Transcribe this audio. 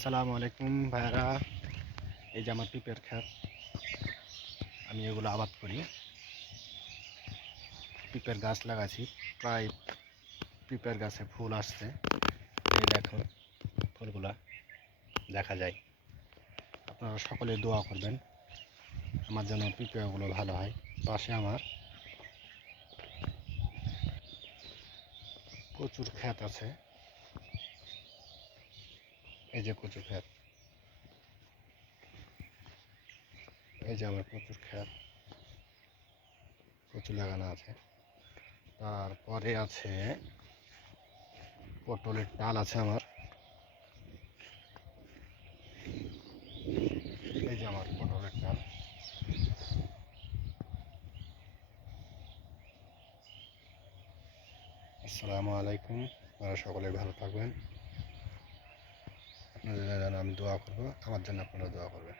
আসসালামু আলাইকুম ভাইরা। এই যে আমার পিঁপের ক্ষেত, আমি এগুলো আবাদ করি। পিঁপের গাছ লাগাচ্ছি, প্রায় পিঁপের গাছে ফুল আসছে। এই দেখুন ফুলগুলা দেখা যায়। আপনারা সকলে দোয়া করবেন আমার জন্য পিঁপেগুলো ভালো হয়। পাশে আমার কচুর ক্ষেত আছে, এই যে কচুর ক্ষেত, এই যে আমার কচুর ক্ষেত, কচু লাগানো আছে। তারপরে আছে পটলের ডাল আছে আমার, এই যে আমার পটলের ডাল। আসসালামু আলাইকুম, আপনারা সকলে ভালো থাকবেন। আপনাদের জন্য আমি দোয়া করবো, আমার জন্য আপনারা দোয়া করবেন।